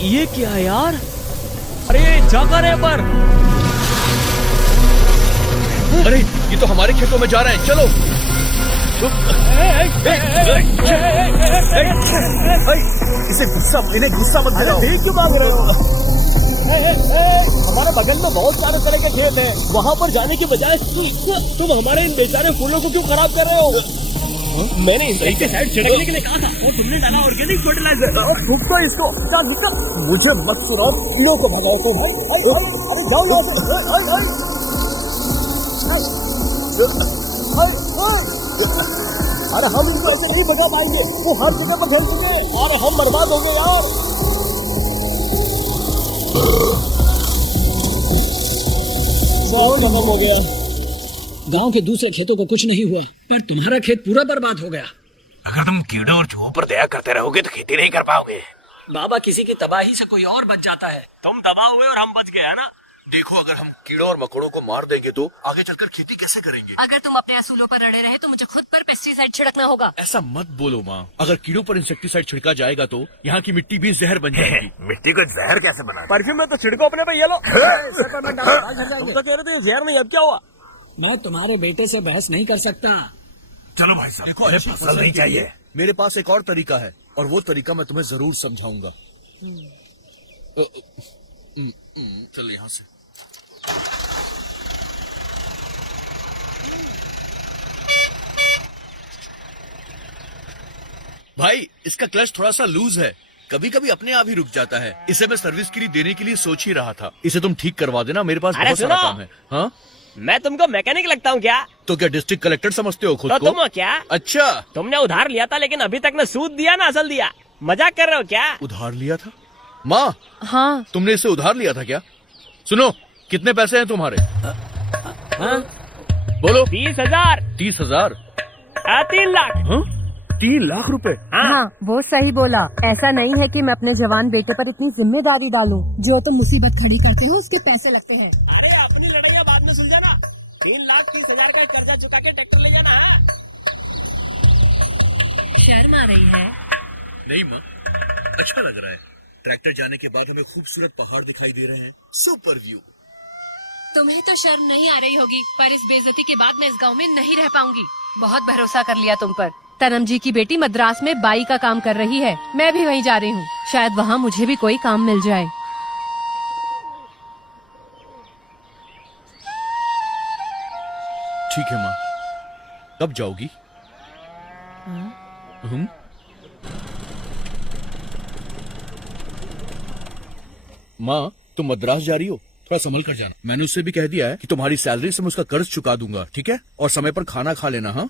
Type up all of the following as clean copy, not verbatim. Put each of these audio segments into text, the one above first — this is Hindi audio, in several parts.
ये क्या है यार? अरे जाकर है पर। अरे ये तो हमारे खेतों में जा रहे हैं, चलो। इसे इन्हें गुस्सा मत दिलाओ। देख क्यों भाग रहे हो? हमारे बगल में बहुत सारे तरह के खेत हैं, वहाँ पर जाने के बजाय तुम हमारे इन बेचारे फूलों को क्यों खराब कर रहे हो? मैंने इंसेक्टिसाइड छिड़कने के लिए कहा था और तुमने डाला ऑर्गेनिक फर्टिलाइजर। थूक दो इसको। मुझे मत सुनाओ, कीड़ों को भगाओ तो भाई। अरे जाओ यहाँ से। अरे हम इनको ऐसे नहीं भगा पाएंगे, वो हर जगह पर फैल चुके हैं और हम बर्बाद हो गए यार। बहुत खत्म हो गया। गांव के दूसरे खेतों को कुछ नहीं हुआ, पर तुम्हारा खेत पूरा बर्बाद हो गया। अगर तुम कीड़ों और चूहों पर दया करते रहोगे तो खेती नहीं कर पाओगे। बाबा, किसी की तबाही से कोई और बच जाता है। तुम तबाह हुए और हम बच गए, है ना? देखो, अगर हम कीड़ों और मकोड़ों को मार देंगे तो आगे चलकर खेती कैसे करेंगे? अगर तुम अपने असूलों पर अड़े रहे तो मुझे खुद पर पेस्टिसाइड छिड़कना होगा। ऐसा मत बोलो माँ। अगर कीड़ों पर इंसेक्टिसाइड छिड़का जाएगा तो यहाँ की मिट्टी भी जहर बन जाएगी। मिट्टी को जहर कैसे बना? परफ्यूम में तो छिड़को अपने पे, ये लो। तुम तो कह रहे थे जहर नहीं, अब क्या हुआ? मैं तुम्हारे बेटे से बहस नहीं कर सकता। चलो भाई साहब, देखो मुझे फसल नहीं चाहिए। मेरे पास एक और तरीका है और वो तरीका मैं तुम्हें जरूर समझाऊंगा। चल यहाँ से। भाई, इसका क्लच थोड़ा सा लूज है, कभी कभी अपने आप ही रुक जाता है। इसे मैं सर्विस के लिए देने के लिए सोच ही रहा था। इसे तुम ठीक करवा देना, मेरे पास बहुत सारा काम है। हाँ, मैं तुमको मैकेनिक लगता हूँ क्या? तो क्या डिस्ट्रिक्ट कलेक्टर समझते हो खुद तो को? तुम हो क्या? अच्छा, तुमने उधार लिया था लेकिन अभी तक न सूद दिया ना असल दिया। मजाक कर रहे हो क्या? उधार लिया था? माँ, हाँ, तुमने इसे उधार लिया था क्या? सुनो, कितने पैसे हैं तुम्हारे? हाँ? बोलो। 30,000। 30,000? 3 लाख। हाँ? 3 लाख रुपए? हाँ, वो सही बोला। ऐसा नहीं है कि मैं अपने जवान बेटे पर इतनी जिम्मेदारी डालूं। जो तुम मुसीबत खड़ी करते हो उसके पैसे लगते हैं। अरे अपनी लड़ाइयाँ बाद में सुलझाना। 3,30,000 का कर्जा चुका के ट्रैक्टर ले जाना है। शर्म आ रही है? नहीं माँ, अच्छा लग रहा है। ट्रैक्टर जाने के बाद हमें खूबसूरत पहाड़ दिखाई दे रहे हैं। Super view. तुम्हें तो शर्म नहीं आ रही होगी, पर इस बेइज्जती के बाद मैं इस गांव में नहीं रह पाऊंगी। बहुत भरोसा कर लिया तुम पर। तनम जी की बेटी मद्रास में बाई का काम कर रही है, मैं भी वहीं जा रही हूँ। शायद वहाँ मुझे भी कोई काम मिल जाए। ठीक है माँ, कब जाओगी? माँ, तुम मद्रास जा रही हो, थोड़ा संभल कर जाना। मैंने उससे भी कह दिया है कि तुम्हारी सैलरी से मैं उसका कर्ज चुका दूंगा, ठीक है? और समय पर खाना खा लेना। हाँ,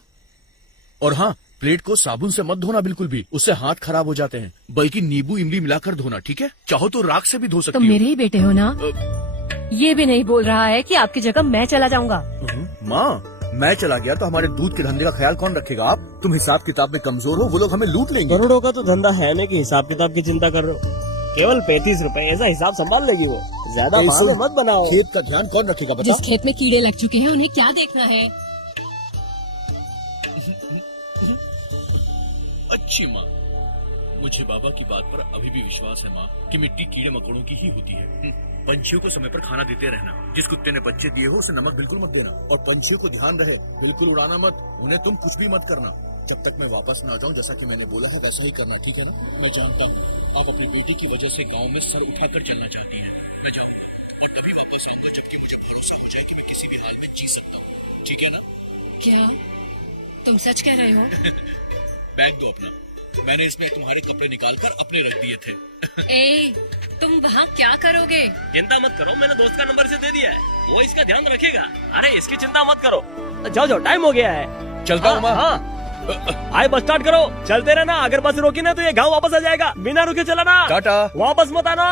और हाँ, प्लेट को साबुन से मत धोना बिल्कुल भी, उससे हाथ खराब हो जाते हैं। बल्कि नींबू इमली मिलाकर धोना, ठीक है? चाहो तो राख से भी धो सकती हो। तुम मेरे ही बेटे हो ना? ये भी नहीं बोल रहा है कि आपकी जगह मैं चला जाऊंगा। माँ, मैं चला गया तो हमारे दूध के धंधे का ख्याल कौन रखेगा? आप, तुम हिसाब किताब में कमजोर हो, वो लोग हमें लूट लेंगे। करोड़ों का तो धंधा है नहीं कि हिसाब किताब की चिंता कर रहे हो। केवल 35 रुपए, ऐसा हिसाब संभाल लेगी वो। ज्यादा बहाने मत बनाओ। खेत का ध्यान कौन रखेगा बताओ? जिस खेत में कीड़े लग चुके हैं उन्हें क्या देखना है? अच्छी माँ, मुझे बाबा की बात पर अभी भी विश्वास है माँ कि मिट्टी कीड़े मकोड़ों की ही होती है। पंछियों को समय पर खाना देते रहना। जिस कुत्ते ने बच्चे दिए हो उसे नमक बिल्कुल मत देना। और पंछियों को ध्यान रहे, बिल्कुल उड़ाना मत, उन्हें तुम कुछ भी मत करना जब तक मैं वापस न आ जाऊं। जैसा कि मैंने बोला है वैसा ही करना, ठीक है ना? मैं जानता हूँ आप अपने बेटे की वजह से गाँव में सर उठाकर चलना चाहती है। मैं जाऊंगा और तभी वापस आऊंगा जबकि मुझे भरोसा हो जाए कि मैं किसी भी हाल में जी सकता हूँ, ठीक है ना? क्या तुम सच कह रहे हो? बैग दो अपना, मैंने इसमें तुम्हारे कपड़े निकालकर अपने रख दिए थे। ए, तुम वहाँ क्या करोगे? चिंता मत करो, मैंने दोस्त का नंबर से दे दिया है, वो इसका ध्यान रखेगा। अरे इसकी चिंता मत करो। जाओ जाओ, टाइम हो गया है। चलता हूँ। हाँ, आए बस स्टार्ट करो, चलते रहना। अगर बस रोकी ना तो ये गाँव वापस आ जाएगा। बिना रुके चलाना, टाटा। वापस मत आना।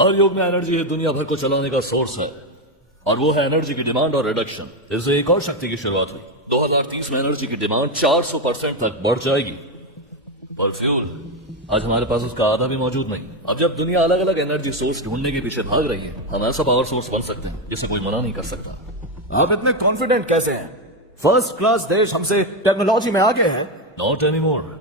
हर युग में एनर्जी ही दुनिया भर को चलाने का सोर्स है, और वो है एनर्जी की डिमांड और रिडक्शन। इससे एक और शक्ति की शुरुआत हुई। 2030 में एनर्जी की डिमांड 400% तक बढ़ जाएगी, पर फ्यूल आज हमारे पास उसका आधा भी मौजूद नहीं। अब जब दुनिया अलग अलग एनर्जी सोर्स ढूंढने के पीछे भाग रही है, हम ऐसा पावर सोर्स बन सकते हैं जिसे कोई मना नहीं कर सकता। आप इतने कॉन्फिडेंट कैसे हैं? फर्स्ट क्लास देश हमसे टेक्नोलॉजी में आगे है। Not any more.